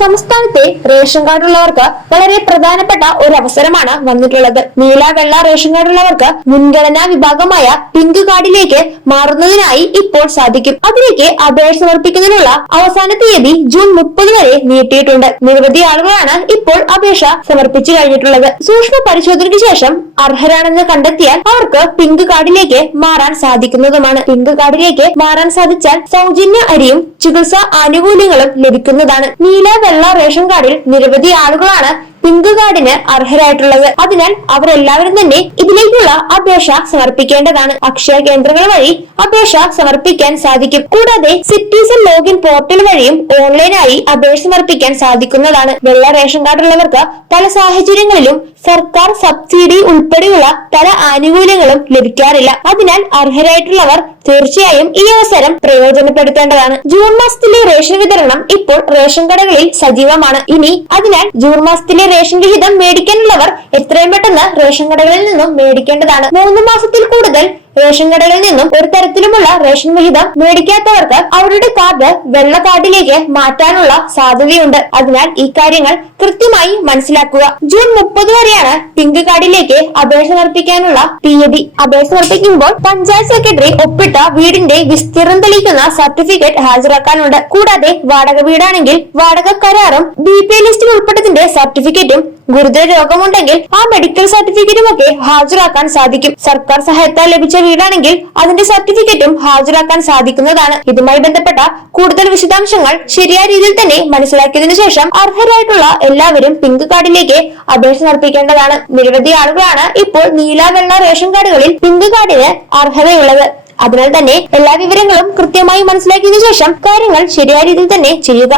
സംസ്ഥാനത്തെ റേഷൻ കാർഡുള്ളവർക്ക് വളരെ പ്രധാനപ്പെട്ട ഒരു അവസരമാണ് വന്നിട്ടുള്ളത്. നീല വെള്ള റേഷൻ കാർഡുള്ളവർക്ക് മുൻഗണനാ വിഭാഗമായ പിങ്ക് കാർഡിലേക്ക് മാറുന്നതിനായി ഇപ്പോൾ സാധിക്കും. അതിലേക്ക് അപേക്ഷ സമർപ്പിക്കുന്നതിനുള്ള അവസാന തീയതി ജൂൺ മുപ്പത് വരെ നീട്ടിയിട്ടുണ്ട്. നിരവധി ആളുകളാണ് ഇപ്പോൾ അപേക്ഷ സമർപ്പിച്ചു കഴിഞ്ഞിട്ടുള്ളത്. സൂക്ഷ്മ പരിശോധനയ്ക്ക് ശേഷം അർഹരാണെന്ന് കണ്ടെത്തിയാൽ അവർക്ക് പിങ്ക് കാർഡിലേക്ക് മാറാൻ സാധിക്കുന്നതുമാണ്. പിങ്ക് കാർഡിലേക്ക് മാറാൻ സാധിച്ചാൽ സൗജന്യ അരിയും ചികിത്സാ ആനുകൂല്യങ്ങളും ലഭിക്കുന്നതാണ്. നീല വെള്ള റേഷൻ കാർഡിൽ നിരവധി ആളുകളാണ് പിങ്ക് കാർഡിന് അർഹരായിട്ടുള്ളത്. അതിനാൽ അവരെല്ലാവരും തന്നെ ഇതിലേക്കുള്ള അപേക്ഷ സമർപ്പിക്കേണ്ടതാണ്. അക്ഷയ കേന്ദ്രങ്ങൾ വഴി അപേക്ഷ സമർപ്പിക്കാൻ സാധിക്കും. കൂടാതെ സിറ്റിസൺ ലോഗിൻ പോർട്ടൽ വഴിയും ഓൺലൈനായി അപേക്ഷ സമർപ്പിക്കാൻ സാധിക്കുന്നതാണ്. വെള്ള റേഷൻ കാർഡ് ഉള്ളവർക്ക് പല സാഹചര്യങ്ങളിലും സർക്കാർ സബ്സിഡി ഉൾപ്പെടെയുള്ള പല ആനുകൂല്യങ്ങളും ലഭിക്കാറില്ല. അതിനാൽ അർഹരായിട്ടുള്ളവർ തീർച്ചയായും ഈ അവസരം പ്രയോജനപ്പെടുത്തേണ്ടതാണ്. ജൂൺ മാസത്തിലെ റേഷൻ വിതരണം ഇപ്പോൾ റേഷൻ കടകളിൽ സജീവമാണ്. ഇനി അതിനാൽ ജൂൺ മാസത്തിലെ റേഷൻ വിഹിതം മേടിക്കാനുള്ളവർ എത്രയും പെട്ടെന്ന് റേഷൻ കടകളിൽ നിന്നും മേടിക്കേണ്ടതാണ്. മൂന്ന് മാസത്തിൽ കൂടുതൽ റേഷൻ കടകളിൽ നിന്നും ഒരു തരത്തിലുമുള്ള റേഷൻ വിഹിതം മേടിക്കാത്തവർക്ക് അവരുടെ കാർഡ് വെള്ള കാർഡിലേക്ക് മാറ്റാനുള്ള സാധ്യതയുണ്ട്. അതിനാൽ ഈ കാര്യങ്ങൾ കൃത്യമായി മനസ്സിലാക്കുക. ജൂൺ മുപ്പത് വരെയാണ് പിങ്ക് കാർഡിലേക്ക് അപേക്ഷ സമർപ്പിക്കാനുള്ള തീയതി. അപേക്ഷ സമർപ്പിക്കുമ്പോൾ പഞ്ചായത്ത് സെക്രട്ടറി ഒപ്പിട്ട വീടിന്റെ വിസ്തീർണം തെളിയിക്കുന്ന സർട്ടിഫിക്കറ്റ് ഹാജരാക്കാനുണ്ട്. കൂടാതെ വാടക വീടാണെങ്കിൽ വാടക കരാറും ബി പി ലിസ്റ്റിൽ ഉൾപ്പെട്ടതിന്റെ സർട്ടിഫിക്കറ്റും ഗുരുതര രോഗമുണ്ടെങ്കിൽ ആ മെഡിക്കൽ സർട്ടിഫിക്കറ്റും ഒക്കെ ഹാജരാക്കാൻ സാധിക്കും. സർക്കാർ സഹായത്താൽ ലഭിച്ച വീടാണെങ്കിൽ അതിന്റെ സർട്ടിഫിക്കറ്റും ഹാജരാക്കാൻ സാധിക്കുന്നതാണ്. ഇതുമായി ബന്ധപ്പെട്ട കൂടുതൽ വിശദാംശങ്ങൾ ശരിയായ രീതിയിൽ തന്നെ മനസ്സിലാക്കിയതിനു ശേഷം അർഹരായിട്ടുള്ള എല്ലാവരും പിങ്ക് കാർഡിലേക്ക് അപേക്ഷ സമർപ്പിക്കേണ്ടതാണ്. നിരവധി ആളുകളാണ് ഇപ്പോൾ നീല വെള്ള റേഷൻ കാർഡുകളിൽ പിങ്ക് കാർഡിന് അർഹതയുള്ളത്. അതിനാൽ തന്നെ എല്ലാ വിവരങ്ങളും കൃത്യമായി മനസ്സിലാക്കിയതിനു ശേഷം കാര്യങ്ങൾ ശരിയായ രീതിയിൽ തന്നെ ചെയ്യുക.